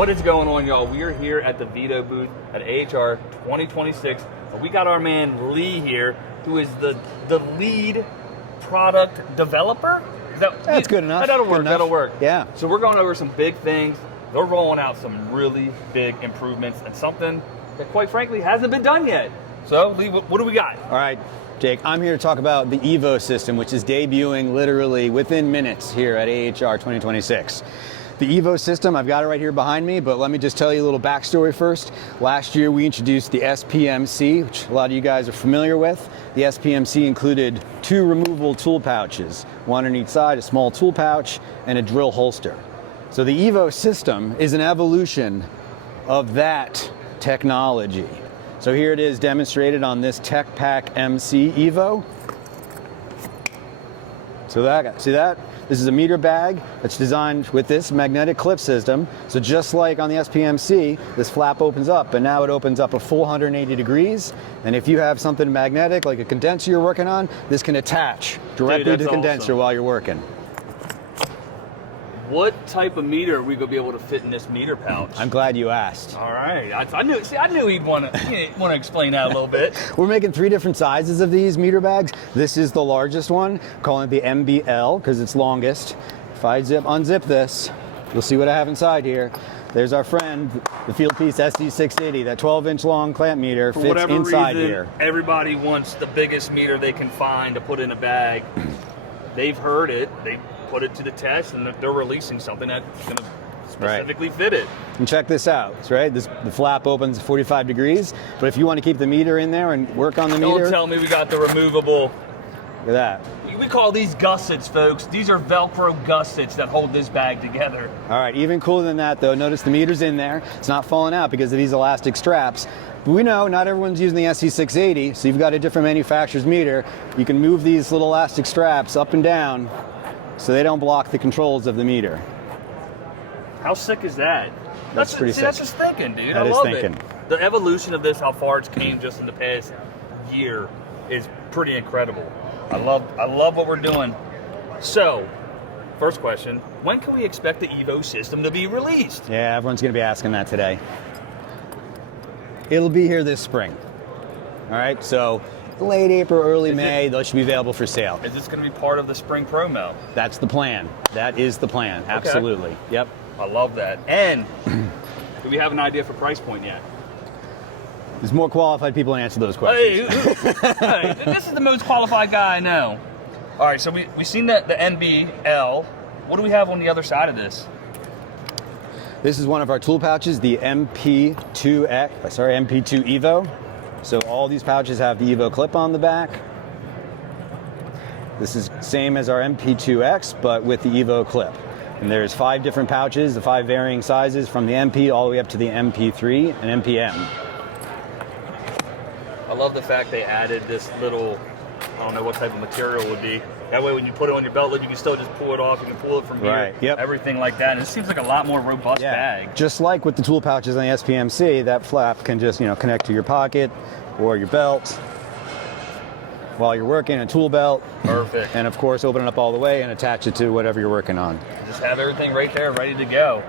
What is going on, y'all? We are here at the Veto booth at AHR 2026. We got our man Lee here, who is the lead product developer. That's good enough. That'll good work. Enough. That'll work. Yeah. So we're going over some big things. They're rolling out some really big improvements and something that, quite frankly, hasn't been done yet. So, Lee, what do we got? All right, Jake, I'm here to talk about the EVO system, which is debuting literally within minutes here at AHR 2026. The EVO system, I've got it right here behind me, but let me just tell you a little backstory first. Last year, we introduced the SPMC, which a lot of you guys are familiar with. The SPMC included 2 removable tool pouches, one on each side, a small tool pouch, and a drill holster. So the EVO system is an evolution of that technology. So here it is demonstrated on this Tech Pack MC EVO. So see that? This is a meter bag that's designed with this magnetic clip system. So just like on the SPMC, this flap opens up, but now it opens up a full 180 degrees. And if you have something magnetic, like a condenser you're working on, this can attach directly to the condenser while you're working. What type of meter are we going to be able to fit in this meter pouch? I'm glad you asked. All right. I knew he'd want to explain that a little bit. We're making 3 different sizes of these meter bags. This is the largest one, calling it the MBL because it's longest. If I unzip this, you'll see what I have inside here. There's our friend, the Fieldpiece SD680. That 12-inch long clamp meter fits inside here. Everybody wants the biggest meter they can find to put in a bag. They've heard it. They put it to the test, and they're releasing something that's going to specifically fit it. And check this out, right? The flap opens 45 degrees, but if you want to keep the meter in there and work on the meter... Don't tell me we got the removable... Look at that. We call these gussets, folks. These are Velcro gussets that hold this bag together. All right, even cooler than that, though. Notice the meter's in there. It's not falling out because of these elastic straps. But we know not everyone's using the SC680, so you've got a different manufacturer's meter. You can move these little elastic straps up and down so they don't block the controls of the meter. How sick is that? That's pretty sick. That's just thinking, dude. That I is love thinking. it. The evolution of this, how far it's came just in the past year, is pretty incredible. I love what we're doing. So, first question, when can we expect the EVO system to be released? Yeah, everyone's going to be asking that today. It'll be here this spring. All right, so late April, early May, those should be available for sale. Is this going to be part of the spring promo? That's the plan. That is the plan. Okay. Absolutely. Yep. I love that. And do we have an idea for price point yet? There's more qualified people to answer those questions. Hey, this is the most qualified guy I know. All right, so we've seen the NBL. What do we have on the other side of this? This is one of our tool pouches, the MP2 EVO. So all these pouches have the EVO clip on the back. This is same as our MP2X, but with the EVO clip. And there's 5 different pouches, the 5 varying sizes from the MP all the way up to the MP3 and MPM. I love the fact they added this little, I don't know what type of material it would be. That way when you put it on your belt lid, you can still just pull it off. You can pull it from here, right. Yep. Everything like that. And it seems like a lot more robust bag. Just like with the tool pouches on the SPMC, that flap can just connect to your pocket or your belt while you're working, a tool belt. Perfect. And of course, open it up all the way and attach it to whatever you're working on. Just have everything right there, ready to go.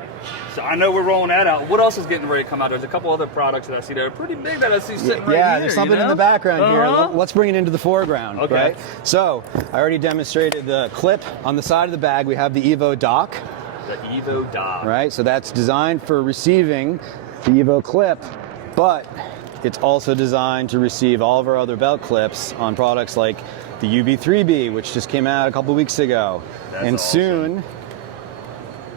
So I know we're rolling that out. What else is getting ready to come out? There's a couple other products that I see that are pretty big that I see sitting right here. Yeah, there's something in the background here. Let's bring it into the foreground. Okay. Right? So I already demonstrated the clip on the side of the bag. We have the EVO dock. The EVO dock. Right, so that's designed for receiving the EVO clip, but it's also designed to receive all of our other belt clips on products like the UB3B, which just came out a couple weeks ago. That's awesome. Soon,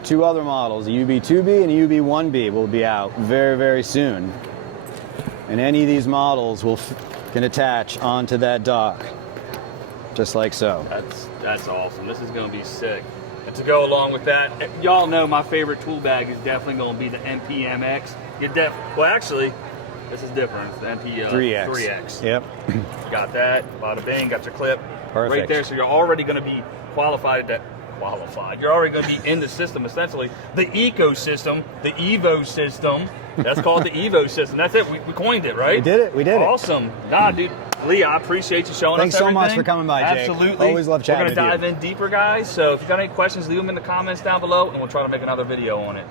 2 other models, a UB2B and a UB1B will be out very, very soon. And any of these models can attach onto that dock, just like so. That's awesome. This is going to be sick. And to go along with that, y'all know my favorite tool bag is definitely going to be the MPMX. Well, actually, this is different. It's the MP 3X. Yep. Got that. Bada bing. Got your clip. Perfect. Right there. So you're already going to be qualified. You're already going to be in the system, essentially. The ecosystem, the EVO system. That's called the EVO system. That's it. We coined it, right? We did it. We did it. Awesome. Nah, dude. Lee, I appreciate you showing Thanks us everything. so much for coming by, Jake. Absolutely. Always love chatting with you. We're going to dive in deeper, guys. So if you got any questions, leave them in the comments down below, and we'll try to make another video on it.